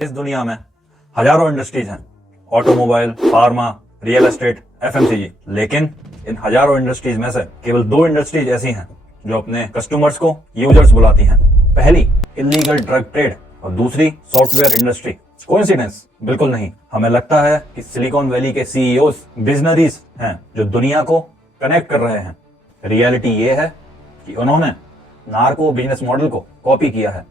इस दुनिया में हजारों इंडस्ट्रीज हैं, automobile, pharma, real estate, FMCG. लेकिन इन हजारों इंडस्ट्रीज में से केवल 2 इंडस्ट्रीज ऐसी हैं जो अपने कस्टमर्स को यूजर्स बुलाती हैं। पहली इलीगल ड्रग ट्रेड और दूसरी सॉफ्टवेयर इंडस्ट्री। कोइंसिडेंस? बिल्कुल नहीं। हमें लगता है कि सिलिकॉन वैली के सीईओज विजनरीज हैं जो दुनिया को कनेक्ट कर रहे हैं। रियलिटी ये है कि उन्होंने नार्को बिजनेस मॉडल को कॉपी किया है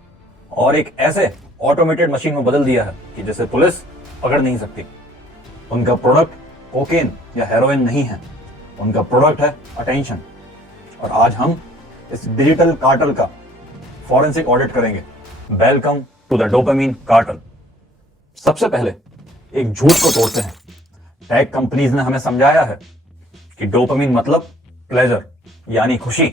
और एक ऐसे ऑटोमेटेड मशीन में बदल दिया है कि जिसे पुलिस पकड़ नहीं सकती। उनका प्रोडक्ट कोकेन या हेरोइन नहीं है, उनका प्रोडक्ट है अटेंशन। और आज हम इस डिजिटल कार्टल का फॉरेंसिक ऑडिट करेंगे। Welcome to the dopamine cartel. सबसे पहले एक झूठ को तोड़ते हैं। टेक कंपनीज ने हमें समझाया है कि डोपामिन मतलब प्लेजर यानी खुशी,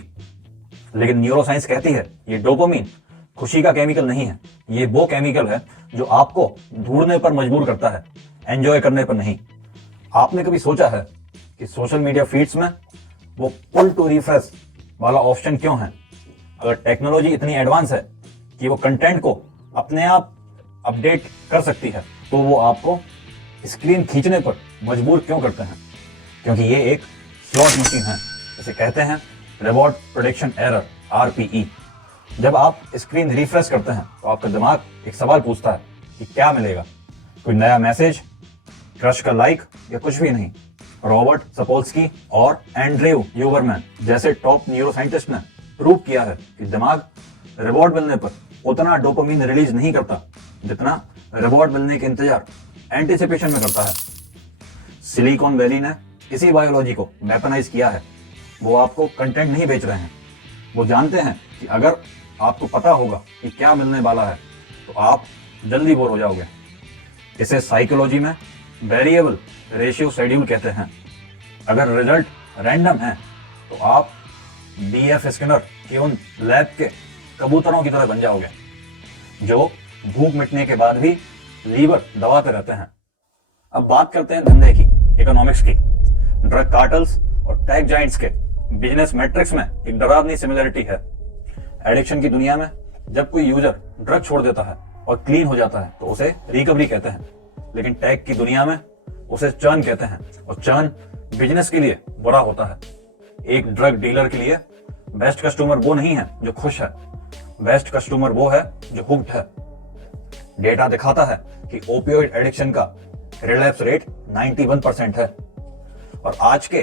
लेकिन न्यूरोसाइंस कहती है ये डोपामिन खुशी का केमिकल नहीं है। ये वो केमिकल है जो आपको ढूंढने पर मजबूर करता है, एंजॉय करने पर नहीं। आपने कभी सोचा है कि सोशल मीडिया फीड्स में वो पुल टू रिफ्रेश वाला ऑप्शन क्यों है? अगर टेक्नोलॉजी इतनी एडवांस है कि वो कंटेंट को अपने आप अपडेट कर सकती है, तो वो आपको स्क्रीन खींचने पर मजबूर क्यों करते हैं? क्योंकि ये एक स्लॉट मशीन है। इसे कहते हैं रिवॉर्ड प्रेडिक्शन एरर, RPE। जब आप स्क्रीन रिफ्रेश करते हैं तो आपका दिमाग एक सवाल पूछता है कि क्या मिलेगा? कोई नया मैसेज, क्रश का लाइक या कुछ भी नहीं। रॉबर्ट सपोल्स्की और एंड्रयू ह्यूबरमैन जैसे टॉप न्यूरोसाइंटिस्ट ने प्रूव किया है कि दिमाग रिवॉर्ड मिलने पर उतना डोपामिन रिलीज नहीं करता जितना रिवॉर्ड मिलने के इंतजार, एंटिसिपेशन में करता है। सिलिकॉन वैली ने इसी बायोलॉजी को वेपनाइज किया है। वो आपको कंटेंट नहीं बेच रहे हैं, वो जानते हैं कि अगर आपको पता होगा कि क्या मिलने वाला है तो आप जल्दी बोर हो जाओगे। इसे साइकोलॉजी में वेरिएबल रेशियो शेड्यूल कहते हैं। अगर रिजल्ट रैंडम है तो आप BF स्किनर के उन लैब के कबूतरों की तरह बन जाओगे जो भूख मिटने के बाद भी लीवर दबाते रहते हैं। अब बात करते हैं धंधे की, इकोनॉमिक्स की। ड्रग कार्टल्स और टेक जाइंट्स के बिजनेस मैट्रिक्स में एक डरावनी सिमिलरिटी है। एडिक्शन की दुनिया में जब कोई यूजर ड्रग छोड़ देता है और क्लीन हो जाता है तो उसे रिकवरी कहते हैं, लेकिन टेक की दुनिया में उसे चर्न कहते हैं। और चर्न बिजनेस के लिए बुरा होता है। एक ड्रग डीलर के लिए बेस्ट कस्टमर वो नहीं है जो खुश है, बेस्ट कस्टमर वो है जो हुक्ड है। डेटा दिखाता है कि ओपियोइड एडिक्शन का रिलैप्स रेट 91% है और आज के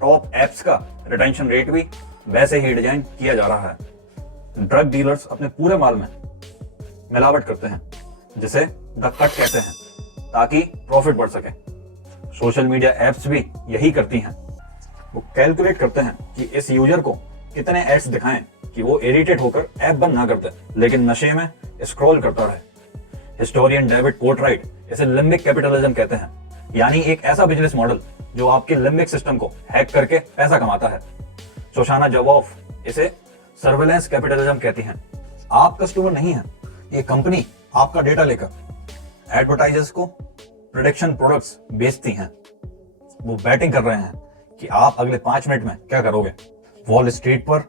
टॉप एप्स का रिटेंशन रेट भी वैसे ही डिजाइन किया जा रहा है। ड्रग डीलर्स अपने पूरे माल में मिलावट करते हैं जिसे द कट कहते हैं ताकि प्रॉफिट बढ़ सके। सोशल मीडिया एप्स भी यही करती हैं। वो कैलकुलेट करते हैं कि इस यूजर को कितने एड्स दिखाएं कि वो इरिटेट होकर ऐप बंद ना करते, लेकिन नशे में स्क्रॉल करता रहे। हिस्टोरियन डेविड कोर्टराइट इसे लिम्बिक कैपिटलिज्म कहते हैं, यानी एक ऐसा बिजनेस मॉडल जो आपके लिम्बिक सिस्टम को हैक करके पैसा कमाता है। शोशाना जवॉफ इसे सर्वेलेंस कैपिटलिज्म कहती हैं। आप कस्टमर नहीं हैं, ये कंपनी आपका डेटा लेकर एडवर्टाइजर्स को प्रेडिक्शन प्रोडक्ट्स बेचती हैं। वो बैटिंग कर रहे हैं कि आप अगले 5 मिनट में क्या करोगे। वॉल स्ट्रीट पर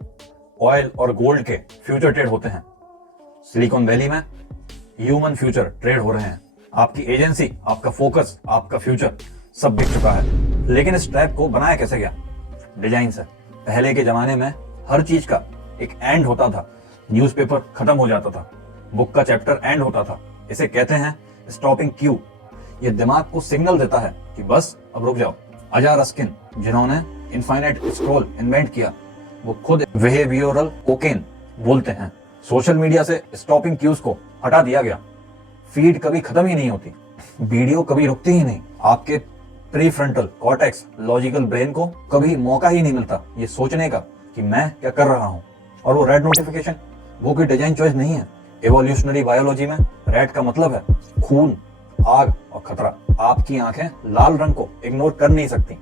ऑयल और गोल्ड के फ्यूचर ट्रेड होते हैं। सिलिकॉन वैली में ह्यूमन फ्यूचर ट्रेड हो रहे हैं। आपकी एजेंसी, आपका फोकस, आपका फ्यूचर सब बिक चुका है। लेकिन इस ट्रैप को बनाया कैसे गया? डिजाइन से। पहले के जमाने में हर चीज का एक एंड होता था। न्यूज़पेपर खत्म हो जाता था, बुक का चैप्टर एंड होता था। इसे कहते हैं स्टॉपिंग क्यू। ये दिमाग को सिग्नल देता है कि बस अब रुक जाओ। अजा रस्किन, जिन्होंने इनफाइनाइट स्क्रॉल इन्वेंट किया, वो खुद बिहेवियरल कोकेन बोलते हैं। सोशल मीडिया से स्टॉपिंग क्यूज को हटा दिया गया। फीड कभी खत्म ही नहीं होती, वीडियो कभी रुकती ही नहीं। आपके प्रीफ्रंटल कॉर्टेक्स लॉजिकल ब्रेन को कभी मौका ही नहीं मिलता ये सोचने का कि मैं क्या कर रहा हूं। और वो रेड नोटिफिकेशन, वो कोई डिजाइन चॉइस नहीं है। इवोल्यूशनरी बायोलॉजी में रेड का मतलब है खून, आग और खतरा। आपकी आंखें लाल रंग को इग्नोर कर नहीं सकती,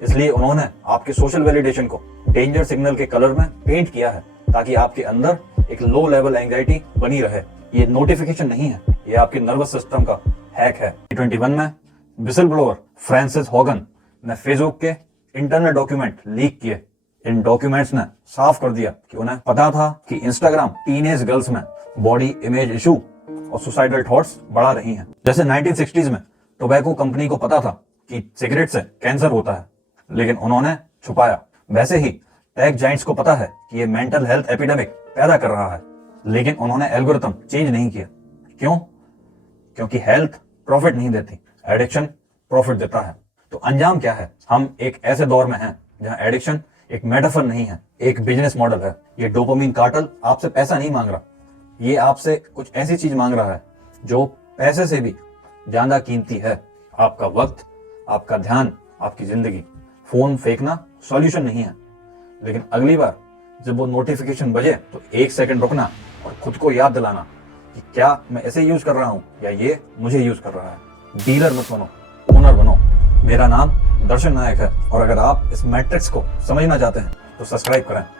इसलिए उन्होंने आपके सोशल वैलिडेशन को डेंजर सिग्नल के कलर में पेंट किया है ताकि आपके अंदर एक लो लेवल एंजाइटी बनी रहे। ये नोटिफिकेशन नहीं है, ये आपके नर्वस सिस्टम का हैक है। 2021 में विसल ब्लोअर फ्रांसिस हॉगन ने फेसबुक के इंटरनल डॉक्यूमेंट लीक किए। इन डॉक्यूमेंट्स ने साफ कर दिया कि उन्हें पता था कि इंस्टाग्राम टीनेज गर्ल्स में बॉडी इमेज इशू और सुसाइडल थॉट्स बढ़ा रही हैं। जैसे 1960s में टोबैको कंपनी को पता था कि सिगरेट से कैंसर होता है, लेकिन उन्होंने छुपाया। वैसे ही टेक जाइंट्स को पता है कि ये मेंटल हेल्थ एपिडेमिक पैदा कर रहा है, लेकिन उन्होंने एल्गोरिथम चेंज नहीं किया। क्यों? क्योंकि हेल्थ प्रॉफिट नहीं देती, एडिक्शन प्रॉफिट देता है। तो अंजाम क्या है? हम एक ऐसे दौर में हैं जहां एडिक्शन एक मेटाफर नहीं है, एक बिजनेस मॉडल है। ये डोपामिन कार्टेल आपसे पैसा नहीं मांग रहा, ये आपसे कुछ ऐसी चीज मांग रहा है जो पैसे से भी ज्यादा कीमती है। आपका वक्त, आपका ध्यान, आपकी जिंदगी। फोन फेंकना सॉल्यूशन नहीं है, लेकिन अगली बार जब वो नोटिफिकेशन बजे तो 1 सेकंड रुकना और खुद को याद दिलाना कि क्या मैं ऐसे यूज कर रहा हूं या ये मुझे यूज कर रहा है। डीलर मत बनो, ओनर बनो। मेरा नाम दर्शन नायक है और अगर आप इस मैट्रिक्स को समझना चाहते हैं तो सब्सक्राइब करें।